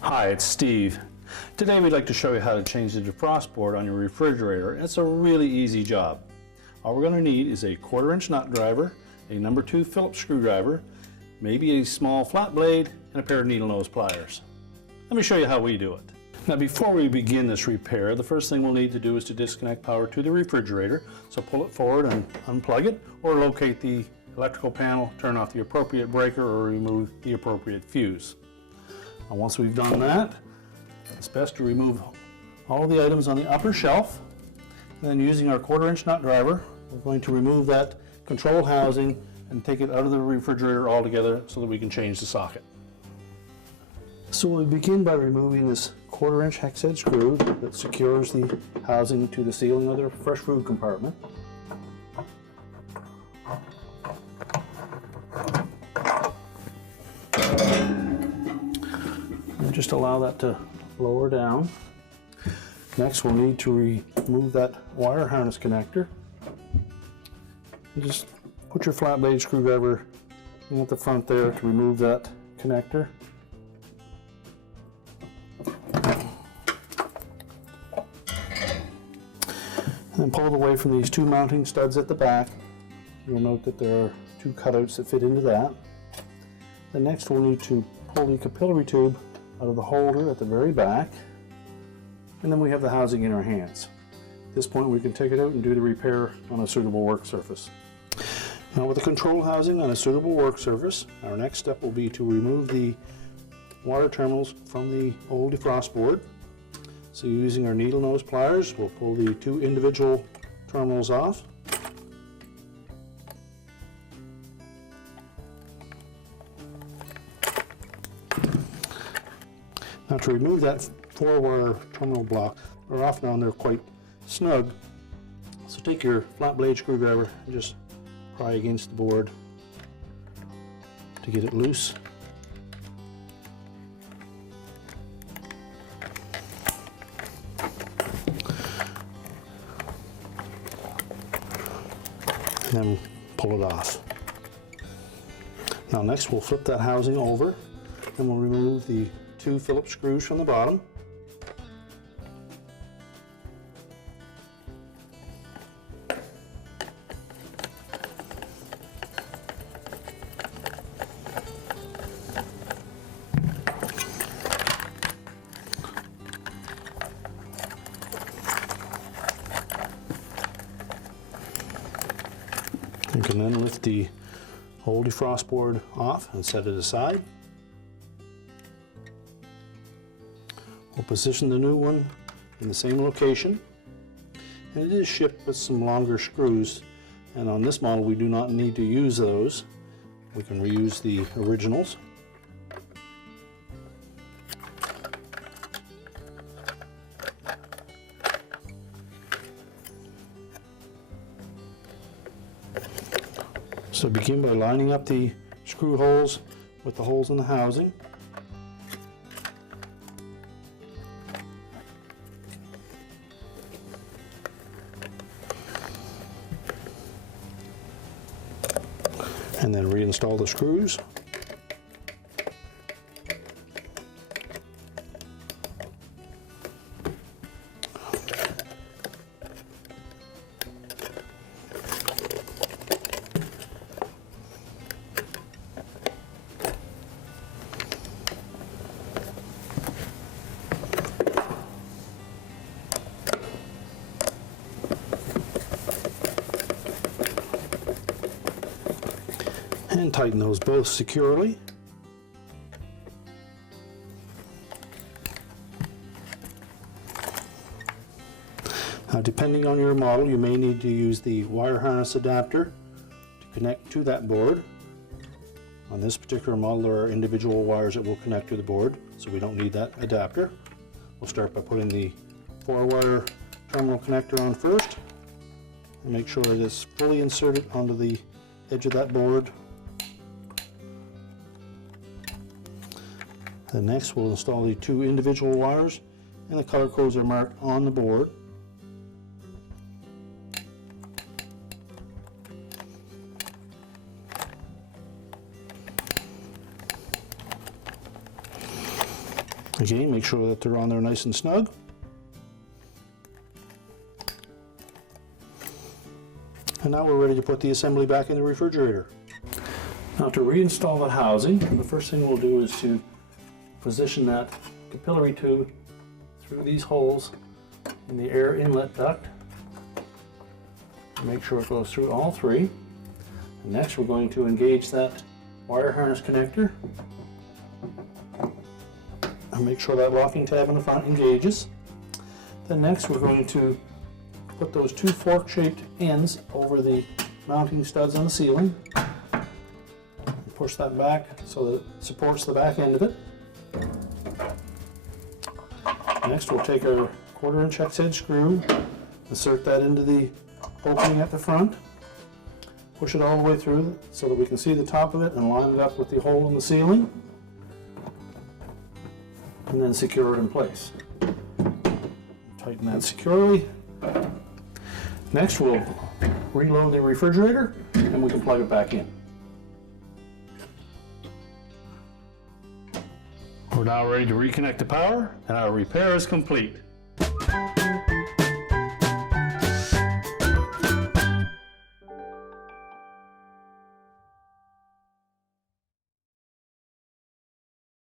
Hi, it's Steve. Today we'd like to show you how to change the defrost board on your refrigerator. It's a really easy job. All we're going to need is a 1/4-inch nut driver, a number 2 Phillips screwdriver, maybe a small flat blade, and a pair of needle nose pliers. Let me show you how we do it. Now before we begin this repair, the first thing we'll need to do is to disconnect power to the refrigerator. So pull it forward and unplug it, or locate the electrical panel, turn off the appropriate breaker, or remove the appropriate fuse. Now once we've done that, it's best to remove all of the items on the upper shelf. And then using our 1/4-inch nut driver, we're going to remove that control housing and take it out of the refrigerator altogether so that we can change the socket. So we begin by removing this 1/4-inch hex head screw that secures the housing to the ceiling of the fresh food compartment. And just allow that to lower down. Next we'll need to remove that wire harness connector. And just put your flat blade screwdriver in at the front there to remove that connector. And then pull it away from these 2 mounting studs at the back. You'll note that there are 2 cutouts that fit into that. Then next we'll need to pull the capillary tube out of the holder at the very back, and then we have the housing in our hands. At this point we can take it out and do the repair on a suitable work surface. Now with the control housing on a suitable work surface, our next step will be to remove the wire terminals from the old defrost board. So using our needle nose pliers, we'll pull the 2 individual terminals off. Now to remove that 4-wire terminal block, or off now they're quite snug, so take your flat blade screwdriver and just pry against the board to get it loose. And then pull it off. Now next we'll flip that housing over and we'll remove the 2 Phillips screws from the bottom. You can then lift the old defrost board off and set it aside. We'll position the new one in the same location, and it is shipped with some longer screws, and on this model we do not need to use those. We can reuse the originals. So begin by lining up the screw holes with the holes in the housing. And then reinstall the screws. And tighten those both securely. Now, depending on your model, you may need to use the wire harness adapter to connect to that board. On this particular model, there are individual wires that will connect to the board, so we don't need that adapter. We'll start by putting the 4-wire terminal connector on first, and make sure it is fully inserted onto the edge of that board. And next we'll install the 2 individual wires, and the color codes are marked on the board. Again, make sure that they're on there nice and snug. And now we're ready to put the assembly back in the refrigerator. Now to reinstall the housing, the first thing we'll do is to position that capillary tube through these holes in the air inlet duct. Make sure it goes through all three. And next we're going to engage that wire harness connector. And make sure that locking tab in the front engages. Then next we're going to put those two fork-shaped ends over the mounting studs on the ceiling. And push that back so that it supports the back end of it. Next we'll take our 1/4" hex head screw, insert that into the opening at the front, push it all the way through so that we can see the top of it and line it up with the hole in the ceiling, and then secure it in place. Tighten that securely. Next we'll reload the refrigerator and we can plug it back in. We're now ready to reconnect the power and our repair is complete.